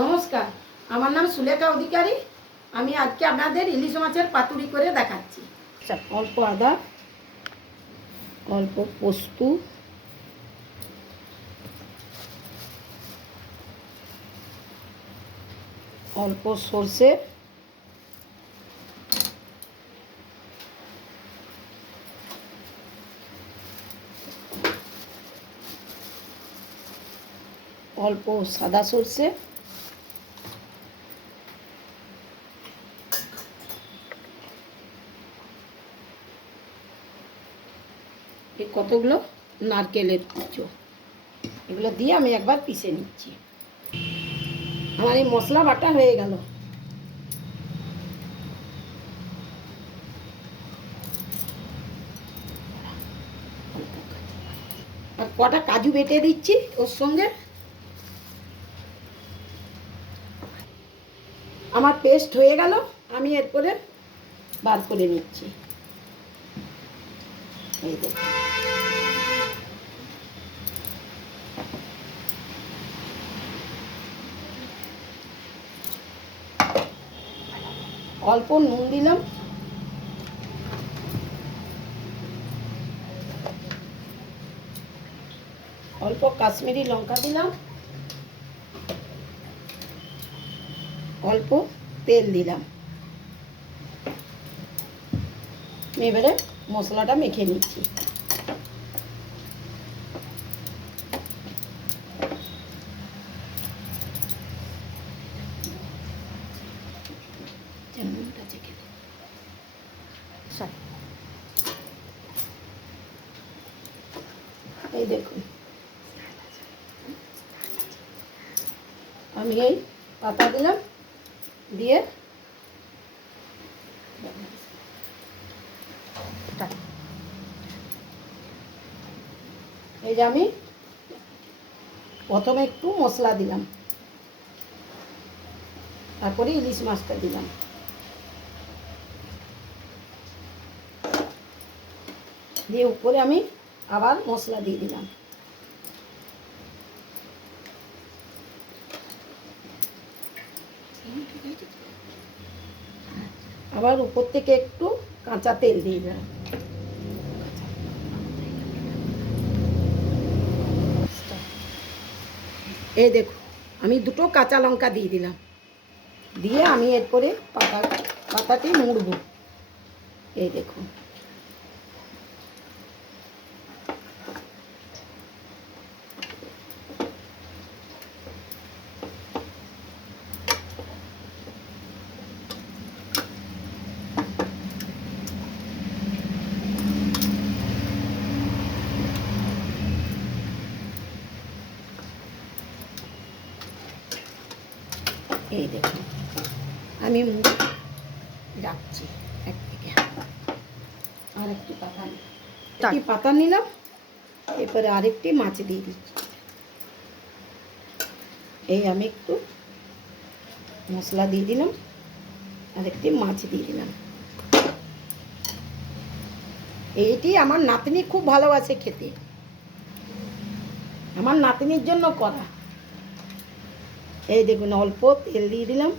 নমস্কার, আমার নাম সুলেখা অধিকারী। আমি আজকে আপনাদের ইলিশ মাছের পাতুরি করে দেখাচ্ছি। অল্প আদা, অল্প পোস্ত, অল্প সর্ষে, অল্প সাদা সর্ষে, এই কতগুলো নারকেলের কুচো, এগুলো দিয়ে আমি একবার পিষে নিচ্ছি। আমার এই মশলা বাটা হয়ে গেল। আর কটা কাজু বেটে দিচ্ছি ওর সঙ্গে। আমার পেস্ট হয়ে গেল, আমি এরপরে বার করে নিচ্ছি। এই দেখুন, অল্প নুন দিলাম, অল্প কাশ্মীরি লঙ্কা দিলাম, অল্প তেল দিলাম। এবারে মশলাটা মেখে নিচ্ছি। এই দেখুন, আমি এই পাতা দিলাম, দিয়ে এই যে আমি প্রথমে একটু মশলা দিলাম, তারপরে ইলিশ মাছটা দিলাম। দিয়ে উপরে আমি আবার মশলা দিয়ে দিলাম। আবার উপর থেকে একটু কাঁচা তেল দিয়ে দিলাম। এই দেখুন, আমি দুটো কাঁচা লঙ্কা দিয়ে দিলাম। দিয়ে আমি এরপরে পাতাটি মুড়ব। এই দেখুন, এই দেখুন, আমি রাখছি একদিকে। আরেকটি পাতা নিলাম, এরপরে আরেকটি মাছ দিয়ে দিচ্ছি। এই আমি একটু মশলা দিয়ে দিলাম, আরেকটি মাছ দিয়ে দিলাম। এইটি আমার নাতনি খুব ভালোবাসে খেতে, আমার নাতনির জন্য করা। এই দেখুন, অল্প তেল দিয়ে দিলাম।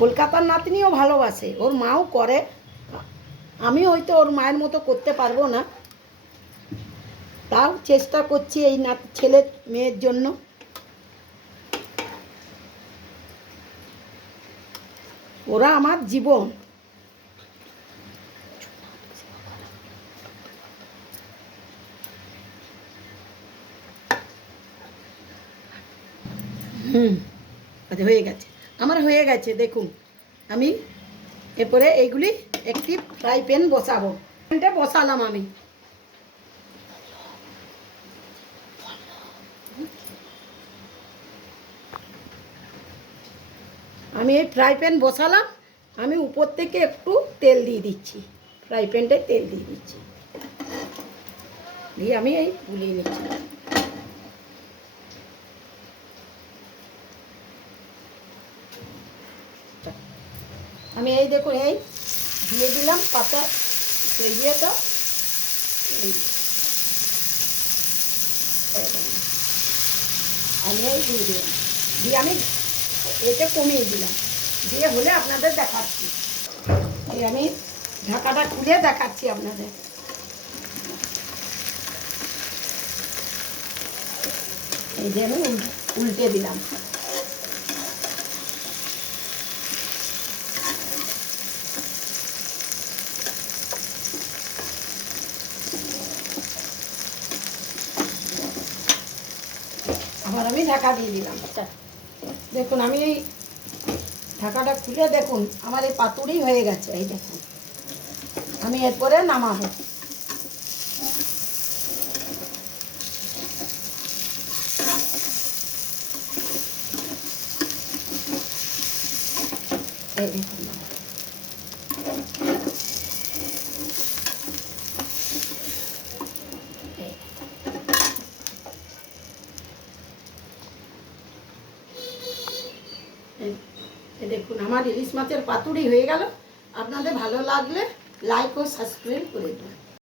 কলকাতার নাতনিও ভালোবাসে, ওর মাও করে। আমি হয়তো ওর মায়ের মতো করতে পারবো না, তাও চেষ্টা করছি এই ছেলের মেয়ের জন্য। ওরা আমার জীবন। আচ্ছা, হয়ে গেছে, আমার হয়ে গেছে। দেখুন, আমি এরপরে এইগুলি একটি ফ্রাই প্যান বসাবো। প্যানটা বসালাম আমি এই ফ্রাই প্যান বসালাম। আমি উপর থেকে একটু তেল দিয়ে দিচ্ছি, ফ্রাই প্যানটায় তেল দিয়ে দিচ্ছি, দিয়ে আমি এই গুলিয়ে নিচ্ছি। আমি এই দেখুন, এই দিয়ে দিলাম পাতা ইয়েটা। আমি এই দিয়ে দিলাম, দিয়ে আমি এটা কমিয়ে দিলাম, দিয়ে হলে আপনাদের দেখাচ্ছি। এই আমি ঢাকাটা খুলে দেখাচ্ছি আপনাদের। এই যে আমি উল্টে দিলাম। আবার আমি ঢাকা দিয়ে দিলাম। দেখুন আমি এই ঢাকাটা খুলে দেখুন আমার এই পাতুরি হয়ে গেছে। এই দেখুন আমি এরপরে নামাবো। এই দেখুন দেখুন আমার ইলিশ মাছের পাতুরি হয়ে গেল। আপনাদের ভালো লাগলে লাইক ও সাবস্ক্রাইব করে দিন।